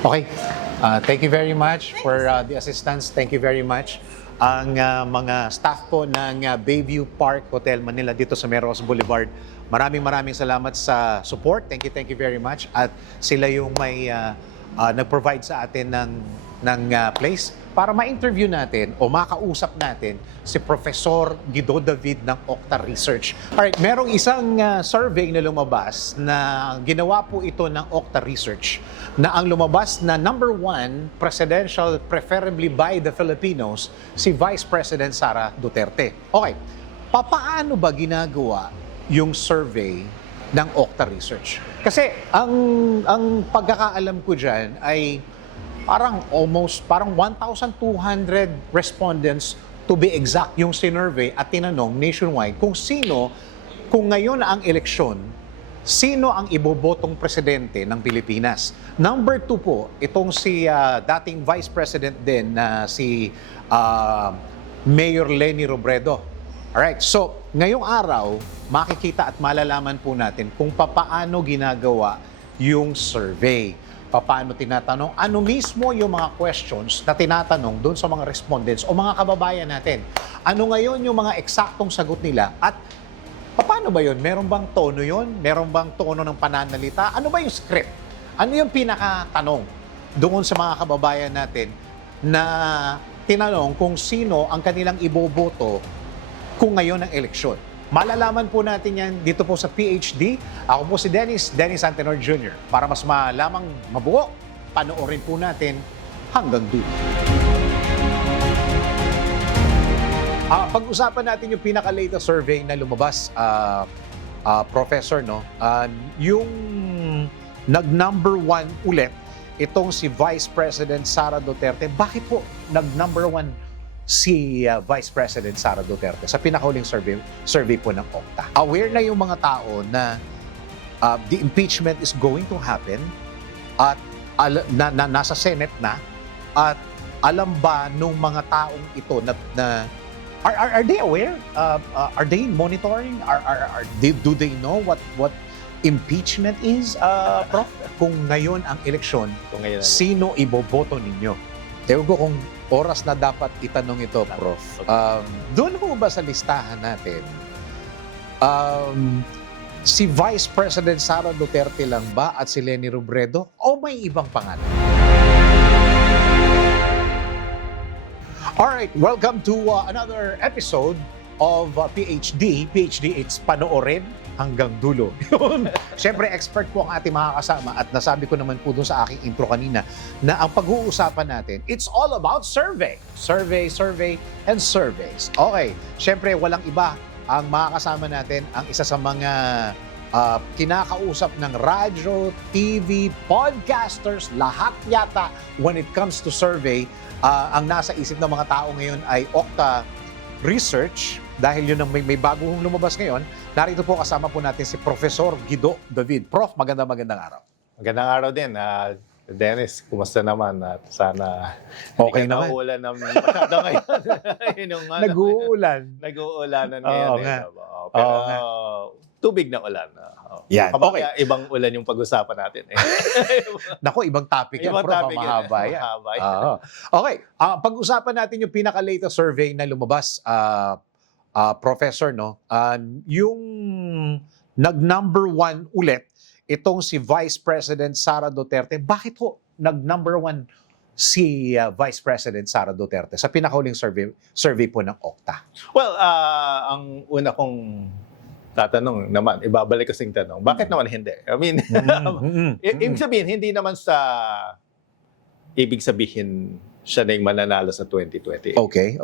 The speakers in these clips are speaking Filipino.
Okay. Thank you very much for the assistance. Thank you very much. Ang mga staff po ng Bayview Park Hotel Manila dito sa Meros Boulevard, maraming salamat sa support. Thank you very much. At sila yung may nag-provide sa atin ng place para ma-interview natin o makausap natin si Professor Guido David ng Okta Research. Alright, merong isang survey na lumabas na ginawa po ito ng Okta Research na ang lumabas na number 1 presidential preferably by the Filipinos, si Vice President Sara Duterte. Okay, paano ba ginagawa yung survey ng Okta Research? Kasi ang pagkakaalam ko dyan ay parang 1,200 respondents to be exact yung sinurvey at tinanong nationwide kung ngayon ang eleksyon, sino ang ibobotong presidente ng Pilipinas. Number 2 po, itong si dating Vice President din na si Mayor Leni Robredo. Alright, so ngayong araw, makikita at malalaman po natin kung paano ginagawa yung survey. Paano tinatanong, ano mismo yung mga questions na tinatanong doon sa mga respondents o mga kababayan natin. Ano ngayon yung mga eksaktong sagot nila at paano ba yun? Meron bang tono yun? Meron bang tono ng pananalita? Ano ba yung script? Ano yung pinakatanong doon sa mga kababayan natin na tinanong kung sino ang kanilang iboboto kung ngayon ang eleksyon? Malalaman po natin yan dito po sa PhD. Ako po si Dennis Antenor Jr. Para mas malamang mabuo, panoorin po natin hanggang dulo. Pag-usapan natin yung pinaka-latest survey na lumabas, Professor, no? Yung nag-number 1 ulit, itong si Vice President Sara Duterte. Bakit po nag-number 1 si Vice President Sara Duterte sa pinakahuling survey po ng Okta? Aware na yung mga tao na the impeachment is going to happen at nasa Senate na, at alam ba nung mga taong ito na are they aware? Are they monitoring? Do they know what impeachment is, Prof? Kung ngayon ang eleksyon, sino iboboto ninyo? Ewan ko kung oras na dapat itanong ito, Prof. Doon ho ba sa listahan natin, si Vice President Sara Duterte lang ba at si Leni Robredo o may ibang pangalan? Alright, welcome to another episode of PhD. PhD, it's panoorin hanggang dulo. Siyempre, expert po ang ating mga kasama at nasabi ko naman po dun sa aking intro kanina na ang pag-uusapan natin, it's all about survey, and surveys. Okay, siyempre, walang iba ang mga kasama natin, ang isa sa mga kinakausap ng radyo, TV, podcasters, lahat yata when it comes to survey. Ang nasa isip ng mga tao ngayon ay Okta Research. Dahil yun ang may bagong lumabas ngayon, narito po kasama po natin si Professor Guido David. Prof, magandang araw. Magandang araw din. Dennis, kumusta naman? At sana okay naman. Nag-uulan na masyado ngayon. Nag-uulan. Nag-uulanan ngayon. Oo nga. Pero tubig na ulan. Yan, okay. Ibang ulan yung pag-usapan natin. Nako, ibang topic yan, Ibang Prof. topic Mahaba yan. Mahaba yan. Okay, pag-usapan natin yung pinaka-latest survey na lumabas, Professor, no? Yung nag-number 1 ulit, itong si Vice President Sara Duterte. Bakit ho nag-number 1 si Vice President Sara Duterte sa pinakahuling survey po ng Okta? Well, ang una kong tatanong naman, ibabalik kasing tanong, bakit naman hindi? I mean, ibig sabihin, hindi naman ibig sabihin siya na yung mananalo sa 2020. Okay.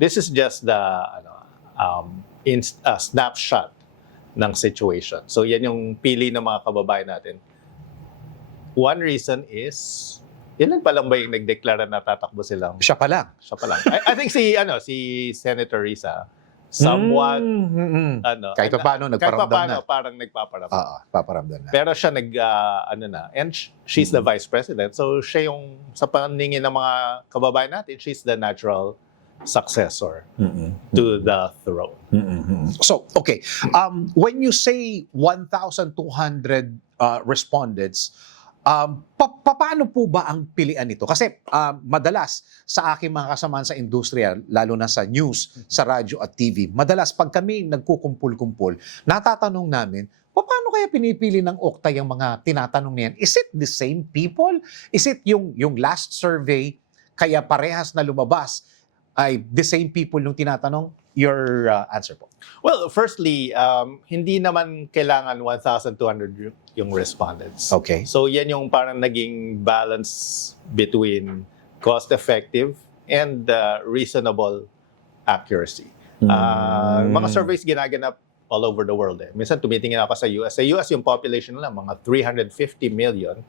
This is just the snapshot ng situation. So yan yung pili ng mga kababayan natin. One reason is, ilan pa lang ba yung nagdeklara na tatakbo silang? Siya pa lang. I think si Senator Risa, somewhat, kahit pa paano, nagparamdam na. Parang nagpaparamdam. Paparamdam na. Pero siya and she's the vice president. So siya yung, sa paningin ng mga kababayan natin, she's the natural successor to the throne. So, okay. When you say 1,200 respondents, Paano po ba ang pilian nito? Kasi madalas sa aking mga kasamaan sa industriya, lalo na sa news, sa radyo at TV, madalas pag kami nagkukumpul-kumpul, natatanong namin, paano kaya pinipili ng Okta yung mga tinatanong niyan? Is it the same people? Is it yung last survey, kaya parehas na lumabas, ay the same people nung tinatanong? Your answer po. Well, firstly, hindi naman kailangan 1,200 yung respondents. Okay. So yan yung parang naging balance between cost-effective and reasonable accuracy. Mga surveys ginaganap all over the world. Minsan tumitingin ako sa US. Sa US yung population nila mga 350 million.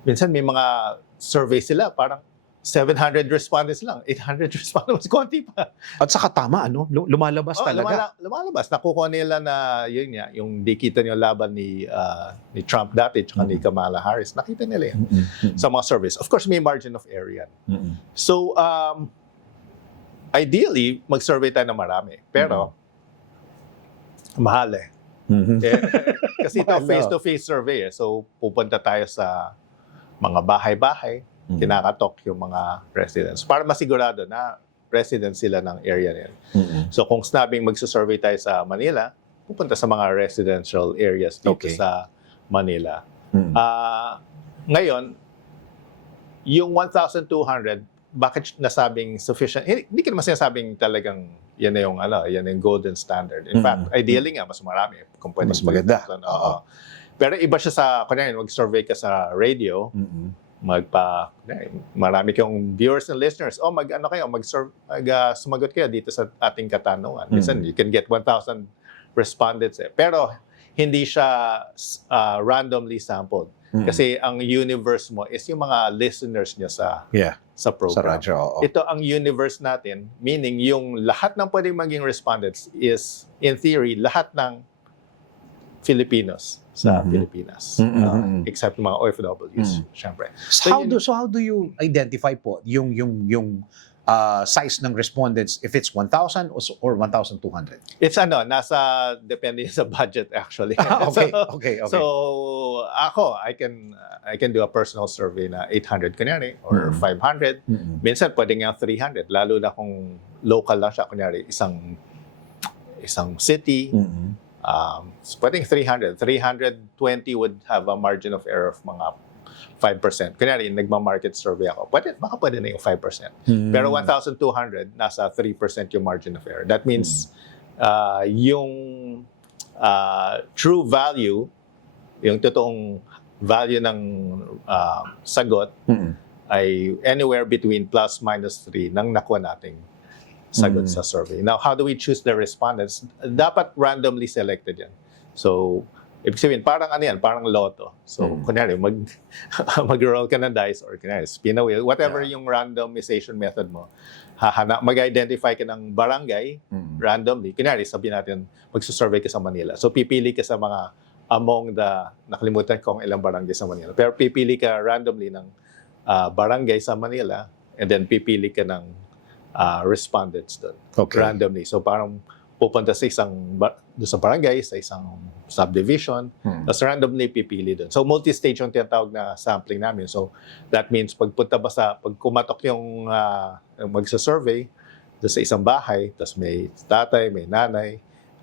Minsan may mga surveys sila parang 700 respondents lang, 800 respondents, konti pa. At saka tama, lumalabas talaga. Lumalabas. Nakukuha nila na, yun nga, yung di kita niyo laban ni Trump dati, tsaka ni Kamala Harris. Nakita nila yan sa mga surveys. Of course, may margin of error yan. So, ideally, mag-survey tayo ng marami. Pero, mahal eh. Kasi ito, face-to-face survey eh. So, pupunta tayo sa mga bahay-bahay, kinakatok yung mga residents para masigurado na residents sila ng area na yan. So kung snabing magsusurvey tayo sa Manila, pupunta sa mga residential areas dito sa Manila. Ngayon, yung 1,200, bakit nasabing sufficient? Hindi ko naman sinasabing talagang yan na yung golden standard. In fact, ideally nga, mas marami. Kung pwede mas maganda. Pero iba siya sa, kunyari, mag-survey ka sa radio, marami kayong viewers and listeners. Sumagot kayo dito sa ating katanungan. Minsan, you can get 1,000 respondents. Pero, hindi siya randomly sampled. Kasi ang universe mo is yung mga listeners niya sa program. Sa radyo, Ito ang universe natin, meaning yung lahat ng pwedeng maging respondents is, in theory, lahat ng Filipinos sa Pilipinas. Except mga OFWs, syempre. So how do you identify po yung size ng respondents, if it's 1,000 or 1,200? It's depende sa budget actually. Okay. So ako, I can do a personal survey na 800 kunyari or 500. Minsan pwede nga 300 lalo na kung local lang siya kunyari isang city. Pwedeng 300. 320 would have a margin of error of mga 5%. Kunyari, nagma-market survey ako. Baka pwede na yung 5%. Pero 1,200, nasa 3% yung margin of error. That means, yung true value, yung totoong value ng sagot, ay anywhere between plus minus 3 nang nakuha nating sagot sa survey. Now, how do we choose the respondents? Dapat randomly selected yan. So, ibig sabihin, parang parang lotto. So, kunyari, mag-roll ka ng dice or kunyari, spin a wheel, whatever yung randomization method mo, mag-identify ka ng barangay randomly. Kunyari, sabihin natin, magsusurvey ka sa Manila. So, pipili ka sa mga among nakalimutan kong ilang barangay sa Manila. Pero pipili ka randomly ng barangay sa Manila and then pipili ka ng respondents doon. Randomly. So parang pupunta sa sa barangay, sa isang subdivision, tapos randomly pipili doon. So multi-stage yung tinatawag na sampling namin. So that means pag kumatok yung magsa-survey doon sa isang bahay, tapos may tatay, may nanay,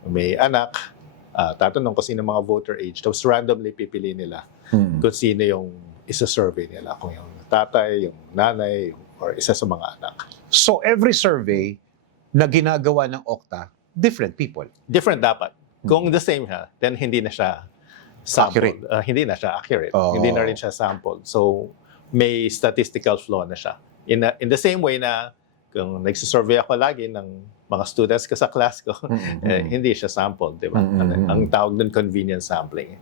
may anak, tatanong kung sino mga voter age, tapos randomly pipili nila kung sino yung isa-survey nila. Kung yung tatay, yung nanay, or isa sa mga anak. So every survey na ginagawa ng Okta, different people. Different dapat. Kung the same then hindi na siya sampled. Hindi na siya accurate. Hindi na rin siya sampled. So may statistical flaw na siya. In the same way na kung nagsisurvey ako lagi ng mga students ko sa class ko, hindi siya sampled, di ba? Ang tawag doon convenience sampling.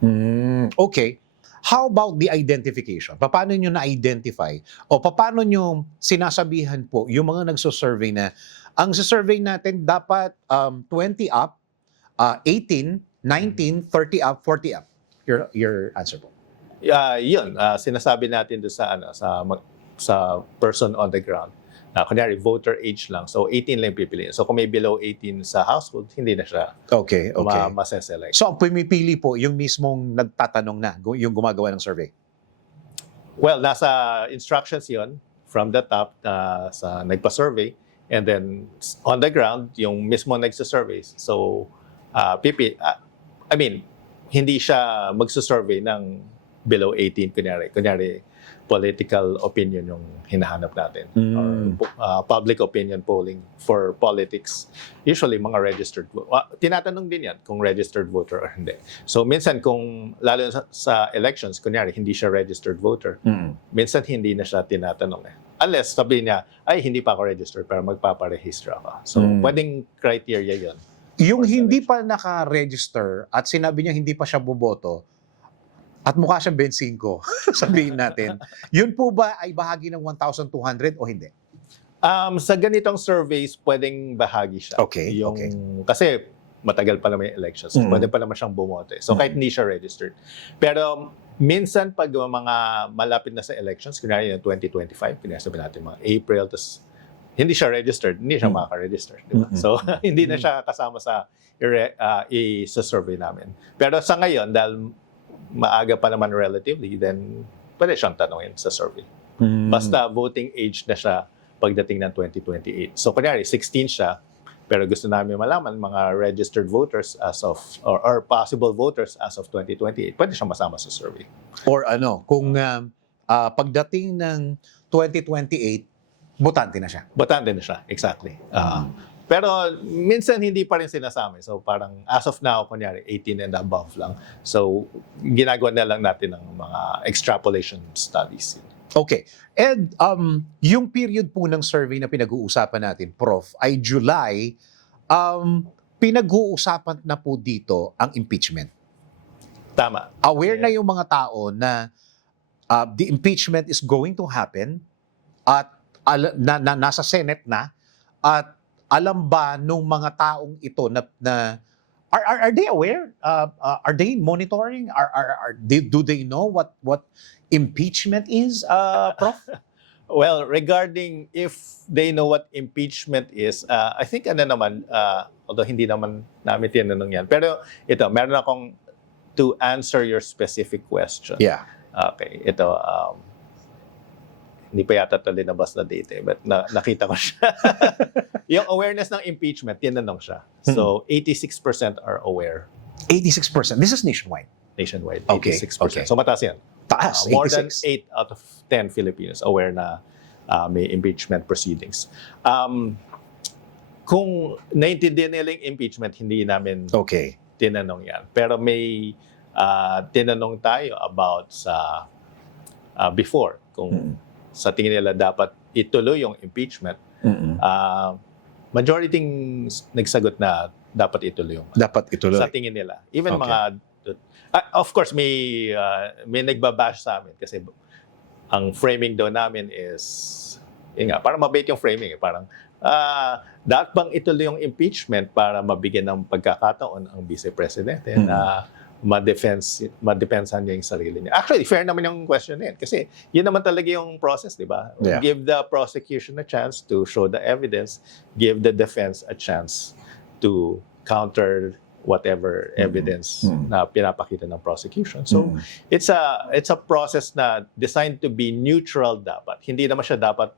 Okay. How about the identification? Paano nyo na-identify? O paano nyo sinasabihan po yung mga nagsusurvey na ang survey natin dapat 20 up, 18, 19, 30 up, 40 up? Your answer po. Yun, sinasabi natin doon sa person on the ground. Kunyari, voter age lang. So, 18 lang pipiliin. So, kung may below 18 sa household, hindi na siya maseselect. So, ang pumipili po yung mismong nagtatanong na, yung gumagawa ng survey? Well, nasa instructions yon from the top sa nagpa-survey, and then on the ground, yung mismo nagsa-survey. So, I mean, hindi siya magsa-survey ng below 18, kunyari political opinion yung hinahanap natin. Or public opinion polling for politics. Usually, mga registered voter. Tinatanong din yan kung registered voter or hindi. So, minsan lalo sa elections, kunyari, hindi siya registered voter, minsan hindi na siya tinatanong eh. Unless sabihin niya, ay, hindi pa ako registered, pero magpaparehistro ako. So, pwedeng criteria yon. Yung hindi pa naka-register at sinabi niya hindi pa siya boboto, at mukha siyang 25, sabihin natin, yun po ba ay bahagi ng 1,200 o hindi? Sa ganitong surveys, pwedeng bahagi siya. Okay, okay. Kasi matagal pa naman yung elections. Pwede pa naman siyang bumote. So kahit hindi siya registered. Pero minsan pag mga malapit na sa elections, kunyari yung 2025, sabihin natin mga April, tas hindi siya registered, hindi siya makaka-register. Diba? So hindi na siya kasama sa survey namin. Pero sa ngayon, dahil maaga pa naman relatively, then pwede siyang tanongin sa survey. Basta voting age na siya pagdating ng 2028. So, kunyari, 16 siya, pero gusto namin malaman mga registered voters as of, or possible voters as of 2028, pwede siyang masama sa survey. Or kung pagdating ng 2028, botante na siya. Botante na siya, exactly. Pero minsan hindi pa rin sinasama. So parang as of now, kunyari 18 and above lang. So ginagawa na lang natin ng mga extrapolation studies. Okay. And yung period po ng survey na pinag-uusapan natin, Prof, ay July. Pinag-uusapan na po dito ang impeachment. Tama. Aware na yung mga tao na the impeachment is going to happen at nasa Senate na, at alam ba nung mga taong ito are they aware? Are they monitoring? Do they know what impeachment is, Prof? Well, regarding if they know what impeachment is, I think although hindi naman namin tinanong yan, pero ito, meron akong to answer your specific question. Yeah. Okay, ito, hindi pa yata ito linabas na date but nakita ko siya. Yung awareness ng impeachment, tinanong siya. So, 86% are aware. 86%. This is nationwide. Nationwide, 86%. Okay. So, mataas yan. Taas, More than 86. 8 out of 10 Filipinos aware na may impeachment proceedings. Kung naintindihan nila yung impeachment, hindi namin tinanong yan. Pero may tinanong tayo about sa before, kung sa tingin nila dapat ituloy yung impeachment. Majority nagsagot na dapat ituloy yung sa tingin nila. Even mga of course may nagbabash sa amin kasi ang framing daw namin is para mabait yung framing parang dapat bang ituloy yung impeachment para mabigyan ng pagkakataon ang vice presidente na ma-defensehan niya yung sarili niya. Actually, fair naman yung question na yun. Kasi yun naman talaga yung process, di ba? Yeah. Give the prosecution a chance to show the evidence. Give the defense a chance to counter whatever evidence na pinapakita ng prosecution. So, it's a process na designed to be neutral dapat. Hindi naman siya dapat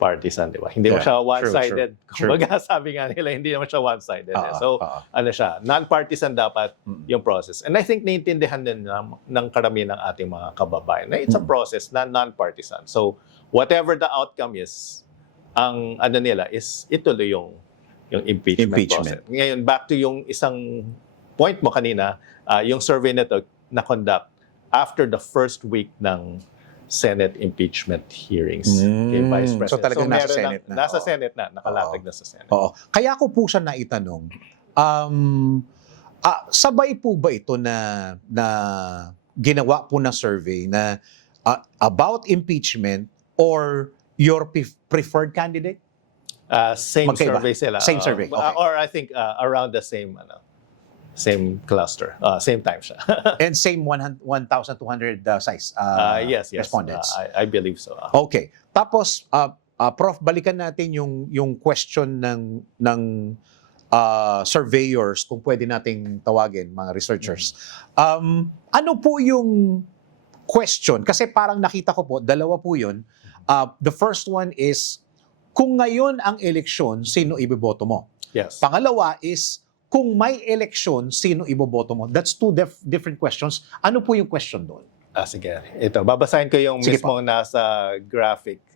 partisan, di ba? Hindi naman siya one-sided. Kumbaga, sabi nga nila, hindi naman siya one-sided. So, siya, non-partisan dapat yung process. And I think naiintindihan din ng karamihan ng ating mga kababayan na it's a process na non-partisan. So, whatever the outcome is, ang nila is ituloy yung impeachment process. Ngayon, back to yung isang point mo kanina, yung survey na to na-conduct after the first week ng Senate impeachment hearings kay Vice President. So talagang nasa Senate na. Nasa Senate na, nakalatag na sa Senate. Oo. Kaya ko po siya naitanong, sabay po ba ito na ginawa po na survey na about impeachment or your preferred candidate? Same survey sila. Same survey, okay. Or I think around the same cluster. Same time siya. And same 1,200 size yes. respondents. I believe so. Okay. Tapos, Prof, balikan natin yung question ng surveyors, kung pwede nating tawagin, mga researchers. Ano po yung question, kasi parang nakita ko po, dalawa po yun. The first one is, kung ngayon ang eleksyon, sino iboboto mo? Yes. Pangalawa is, kung may eleksyon, sino iboboto mo? That's two different questions. Ano po yung question doon? Sige. Ito, babasahin ko yung Sige mismong nasa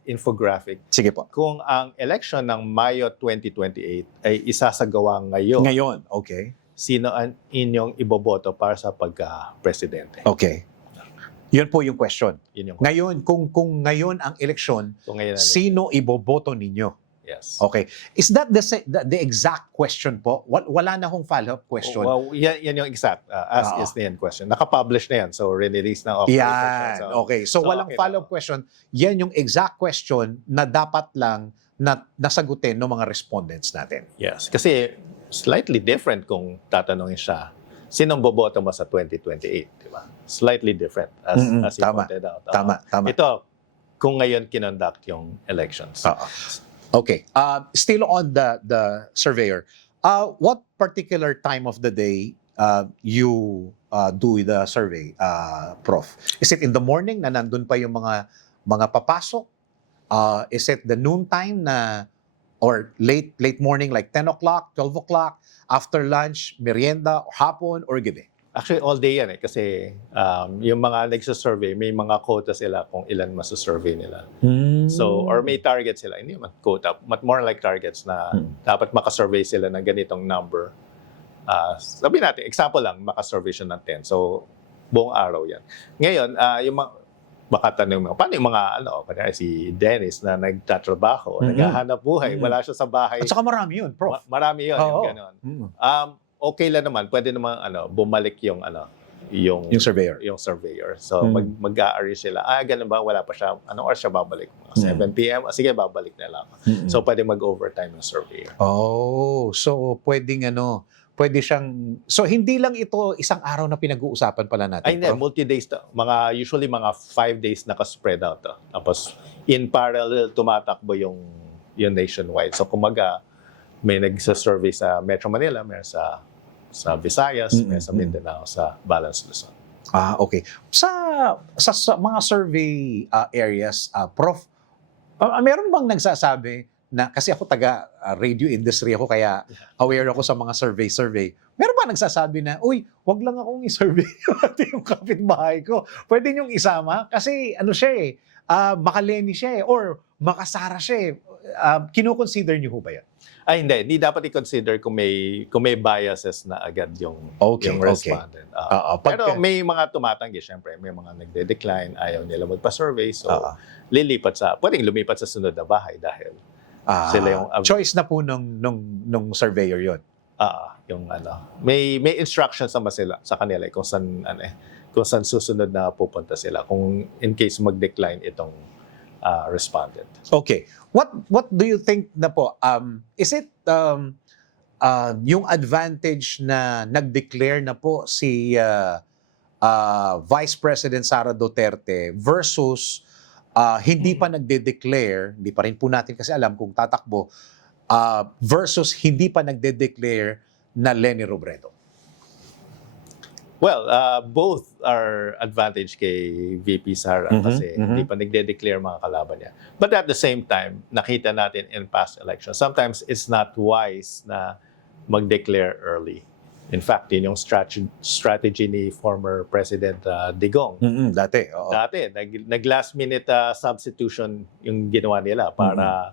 infographic. Sige po. Kung ang election ng Mayo 2028 ay isasagawa ngayon, Ngayon, okay. sino ang inyong iboboto para sa pagka-presidente? Okay. Yun po yung question. Yun yung Ngayon, kung ngayon ang eleksyon, kung ngayon ang sino iboboto ninyo? Yes. Okay. Is that the exact question po? Wala na akong follow-up question. Well, yan yung exact. Ask is na yan question. Naka-publish na yan. So, release na offer. Yan. Okay. So, walang okay follow-up question. Yan yung exact question na dapat lang na nasagutin ng mga respondents natin. Yes. Kasi slightly different kung tatanungin siya, sinong boboto mo sa 2028? Di ba? Slightly different as you Tama. pointed out. Tama. Ito, kung ngayon kinonduct yung elections. Okay. Still on the surveyor. What particular time of the day you do the survey, Prof? Is it in the morning na nandun pa yung mga papasok? Is it the noon time na or late morning like 10 o'clock, 12 o'clock, after lunch, merienda, hapon, or gabi? Actually, all day yan kasi yung mga nagsasurvey, may mga quota sila kung ilan masasurvey nila. So, or may target sila. Hindi naman quota, but more like targets na dapat makasurvey sila ng ganitong number. Sabi natin, example lang, makasurvey siya ng 10. So, buong araw yan. Ngayon, yung baka tanong mo, paano yung mga, kanya si Dennis na nagtatrabaho, naghahanap buhay, wala siya sa bahay. At saka marami yun, Prof. Marami yun, yung gano'n. Okay lang naman, pwede naman bumalik yung surveyor. Yung surveyor. So mag-a-arrange sila. Ganun ba, wala pa siya. Anong oras siya babalik? 7 PM. Sige, babalik na lang. So pwede mag-overtime yung surveyor. Oh, so pwede siyang, so hindi lang ito isang araw na pinag-uusapan pala natin. Ay, hindi, Prof? multi-days to. Usually mga 5 days naka-spread out to. Tapos in parallel tumatakbo yung nationwide. So kumaga may nagsa-survey sa Metro Manila, may sa Visayas, may sa Mindanao, sa Balance Luzon. Okay. Sa mga survey areas, Prof, meron bang nagsasabi na, kasi ako taga radio industry ako, kaya aware ako sa mga survey. Meron ba nagsasabi na, uy, wag lang akong i-survey pati yung kapitbahay ko. Pwede niyong isama kasi siya makaleni siya or makasara siya kino-consider niyo ho ba yan? Ay, hindi dapat i-consider kung may biases na agad yung respondent. Pero may mga tumatanggi, syempre. May mga nagde-decline, ayaw nila magpa-survey. So, pwedeng lumipat sa sunod na bahay dahil sila yung... choice na po nung surveyor yun. May instructions naman sila sa kanila kung saan susunod na pupunta sila kung in case mag-decline itong respondent. Okay. What do you think na po? Is it yung advantage na nag-declare na po si Vice President Sara Duterte versus hindi pa nagde-declare, hindi pa rin po natin kasi alam kung tatakbo, versus hindi pa nagde-declare na Leni Robredo? Well, both are advantage kay VP Sara kasi hindi pa nagde-declare mga kalaban niya. But at the same time, nakita natin in past elections, sometimes it's not wise na mag-declare early. In fact, yun yung strategy ni former President Digong. Dati. Nag-last minute substitution yung ginawa nila para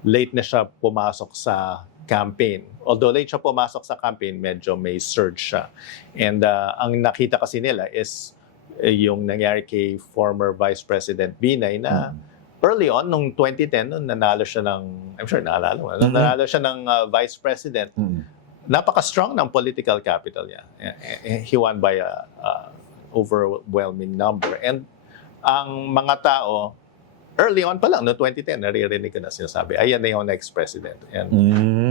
late na siya pumasok sa campaign. Although late siya pumasok sa campaign, medyo may surge siya. And ang nakita kasi nila is yung nangyari kay former Vice President Binay na early on, nung 2010, nung nanalo siya ng, I'm sure naalala mo, nanalo siya ng Vice President, napaka-strong ng political capital niya. He won by a overwhelming number. And ang mga tao, early on pa lang, no 2010, naririnig ko na sinasabi, ayan na yung next president. And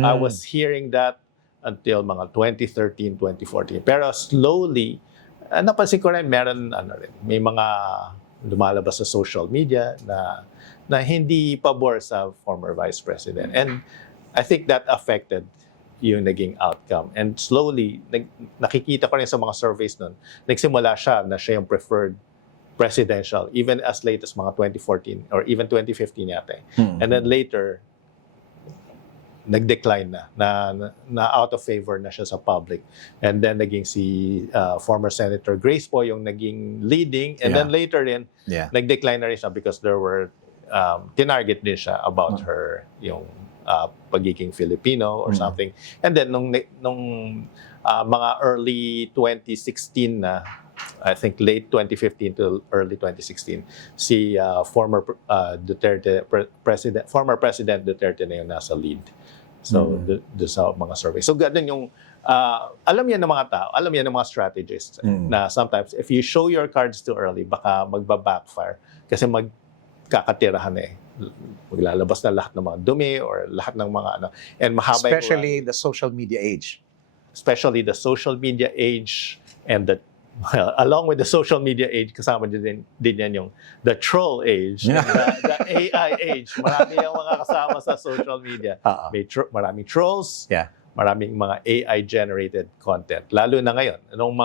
I was hearing that until mga 2013, 2014. Pero slowly, napansin ko rin, may mga lumalabas sa social media na hindi pabor sa former vice president. And I think that affected yung naging outcome. And slowly, nakikita ko rin sa mga surveys nun, nagsimula siya na siya yung preferred presidential, even as late as mga 2014 or even 2015 yata. And then later, nag-decline na out of favor na siya sa public. And then naging si former Senator Grace po yung naging leading. And then later rin, nag-decline na rin siya because there were, tinarget din siya about her, yung pagiging Filipino or something. And then nung mga early 2016 na, I think late 2015 to early 2016, si former former President Duterte na yung nasa lead. So, sa mga survey. So, ganun yung, alam yan ng mga tao, alam yan ng mga strategists na sometimes, if you show your cards too early, baka magba-backfire kasi magkakatirahan eh. Maglalabas na lahat ng mga dumi or lahat ng mga ano. And mahaba Especially the social media age. Especially the social media age and the along with the social media age, kasama din yan yung the troll age, the AI age. Marami yung mga kasama sa social media. Maraming trolls, maraming mga AI-generated content. Lalo na ngayon. Noong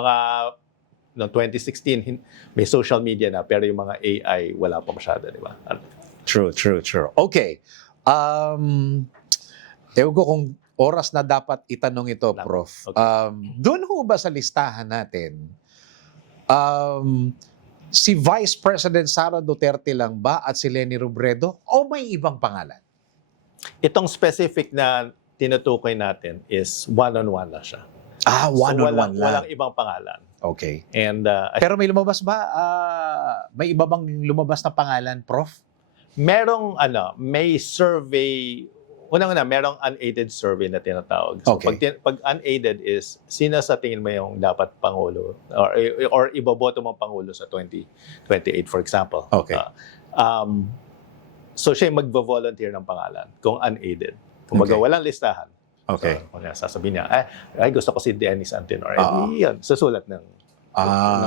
2016, may social media na, pero yung mga AI, wala pa masyado, di ba? True. Okay. Ewan ko kung oras na dapat itanong ito, Prof. Okay. Doon ho ba sa listahan natin, si Vice President Sara Duterte lang ba at si Leni Robredo o may ibang pangalan? Itong specific na tinutukoy natin is one-on-one na siya. One-on-one lang. Walang ibang pangalan. Okay. And pero may lumabas ba? May iba bang lumabas na pangalan, Prof? May survey. Unang-una, merong unaided survey na tinatawag. So, Okay. pag unaided is, sino sa tingin mo yung dapat pangulo or iboboto mong pangulo sa 2028, for example. Okay. So, siya yung magvo-volunteer ng pangalan kung unaided. Kung walang listahan. Okay. So, kung sasabihin niya, ay gusto ko si Dennis Antenor. Yan, susulat ng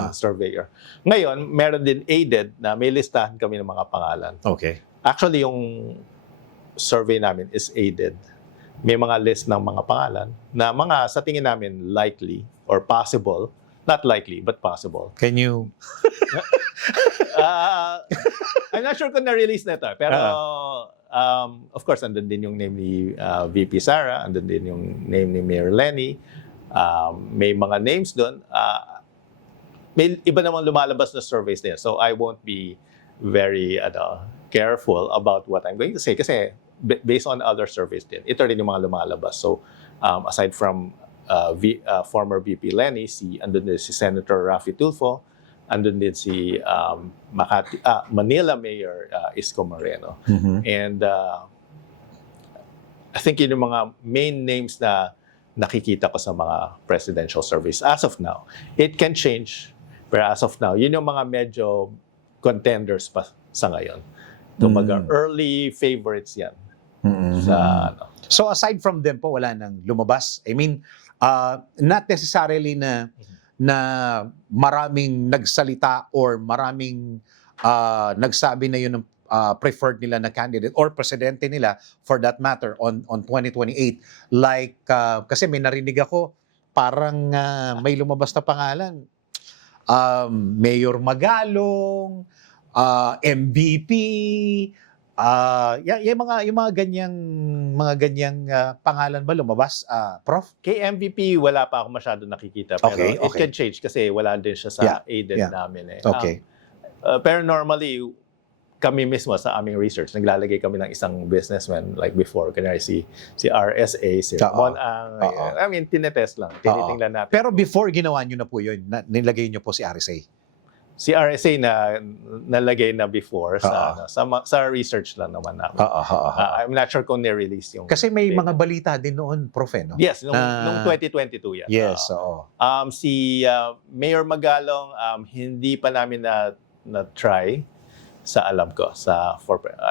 surveyor. Ngayon, meron din aided na may listahan kami ng mga pangalan. Okay. Actually, yung survey namin is aided. May mga list ng mga pangalan na mga sa tingin namin likely or possible, not likely but possible. Can you? I'm not sure kung na-release na ito. Pero of course, andun din yung name ni VP Sara, andun din yung name ni Mayor Lenny. May mga names doon. May iba namang lumalabas na surveys din. So I won't be very careful about what I'm going to say kasi based on other surveys din, ito rin yung mga lumalabas. So, aside from former VP Lenny, andun din si Senator Raffy Tulfo, andun din si Manila Mayor Isko Moreno. And I think yun yung mga main names na nakikita ko sa mga presidential surveys as of now. It can change, pero as of now, yun yung mga medyo contenders pa sa ngayon. Kumbaga, early favorites yan. So aside from them po, wala nang lumabas? I mean, not necessarily na maraming nagsalita or maraming nagsabi na yun ng preferred nila na candidate or presidente nila for that matter on 2028. Like, kasi may narinig ako, parang may lumabas na pangalan. Mayor Magalong, MVP, yung mga ganyang pangalan ba lumabas, Prof? Kay MVP, wala pa ako masyado nakikita. Pero Okay. it can change kasi wala din siya sa aided namin. Okay. Pero normally, kami mismo sa aming research, naglalagay kami ng isang businessman like before. Kanya si RSA, si Mon Ang. I mean, tinetest lang. Tinitingnan natin. Pero before ginawa nyo na po yun, nilagay nyo po si RSA? Si RSA na nalagay na before sa research lang naman namin. I'm not sure kung ni-release yung... Kasi may mga balita din noon, Prof, no? Yes, nung 2022 yan. Yes, oo. Si Mayor Magalong, hindi pa namin na-try sa alam ko.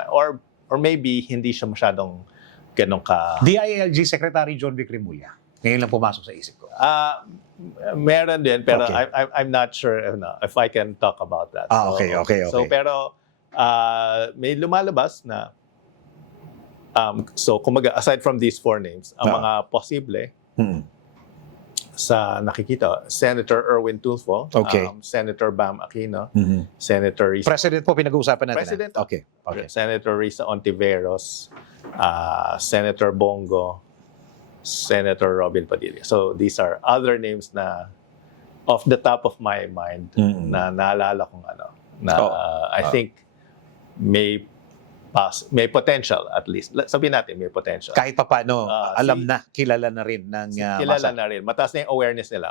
Or maybe hindi siya masyadong ganun ka... DILG Secretary John Vic Remulla. Ngayon lang pumasok sa isip ko. Meron din, pero Okay. I'm not sure if I can talk about that. Okay. So, pero may lumalabas na So, kumaga, aside from these 4 names, ang mga posible Mm. sa nakikita, Senator Erwin Tulfo, Okay. Senator Bam Aquino, Mhm. Senator Risa, President po pinag-uusapan natin. President. Okay. Okay. Senator Risa Ontiveros, Senator Bongo, Senator Robin Padilla. So, these are other names na off the top of my mind Mm. na naalala kong na Oh. I think may potential at least. Sabihin natin may potential. Kahit pa paano, alam si- na, kilala na rin ng Kilala masa. na rin. Mataas na yung awareness nila.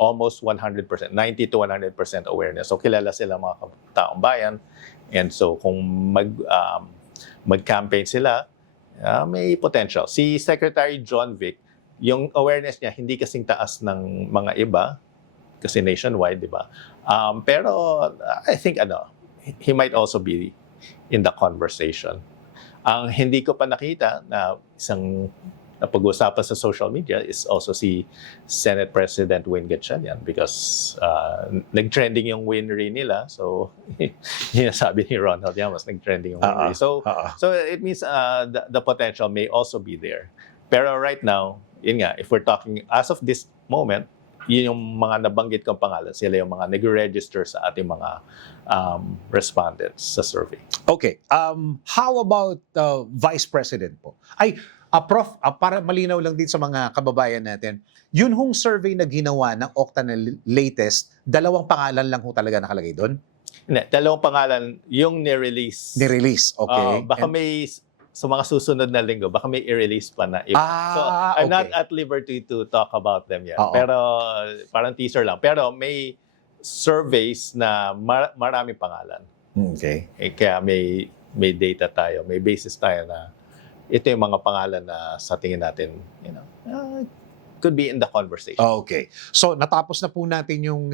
Almost 100%, 90 to 100% awareness. So kilala sila mga taong bayan. And so kung mag-campaign sila, may potential. Si Secretary John Vic, yung awareness niya hindi kasing taas ng mga iba kasi nationwide, di ba? Pero I think he might also be in the conversation. Ang hindi ko pa nakita na isang napag-usapan sa social media is also si Senate President Win Gatchalian because nag-trending yung win rin nila. So, yun sabi ni Ronald Llamas, nag-trending yung win rin. So it means the potential may also be there. Pero right now, yun nga, if we're talking as of this moment, yun yung mga nabanggit kong pangalan. Sila yung mga nag-register sa ating mga respondents sa survey. Okay. How about Vice President po? Prof, para malinaw lang din sa mga kababayan natin, yun hong survey na ginawa ng Okta na latest, 2 pangalan lang ho talaga nakalagay doon? Hindi, 2 pangalan, yung ni-release. Ni-release, okay. Baka may, sa mga susunod na linggo, baka may i-release pa na iba. So, I'm not at liberty to talk about them yet. Oo. Pero, parang teaser lang. Pero may surveys na maraming pangalan. Okay. Kaya may data tayo, may basis tayo na ito yung mga pangalan na sa tingin natin, could be in the conversation. Okay. So, natapos na po natin yung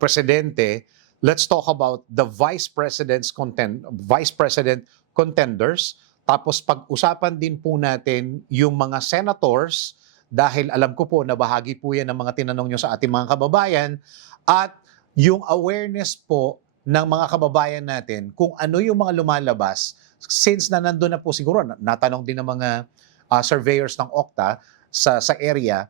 presidente. Let's talk about the vice president contenders. Tapos pag-usapan din po natin yung mga senators dahil alam ko po na bahagi po yan ng mga tinanong nyo sa ating mga kababayan at yung awareness po ng mga kababayan natin kung ano yung mga lumalabas since na nandun na po siguro, natanong din ng mga surveyors ng Okta sa area,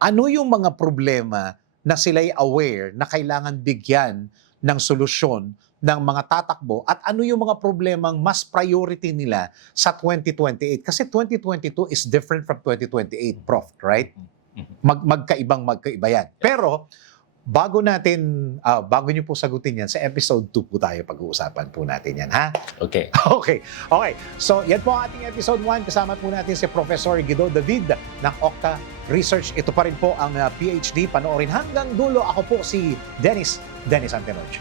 ano yung mga problema na sila'y aware na kailangan bigyan ng solusyon ng mga tatakbo at ano yung mga problemang mas priority nila sa 2028. Kasi 2022 is different from 2028, Prof, right? Magkaiba yan. Pero bago nyo po sagutin yan, sa episode 2 po tayo pag-uusapan po natin yan, ha? Okay. Okay. So, yan po ang ating episode 1. Kasama po natin si Professor Guido David ng Okta Research. Ito pa rin po ang PhD. Panoorin hanggang dulo. Ako po si Dennis Antenocho.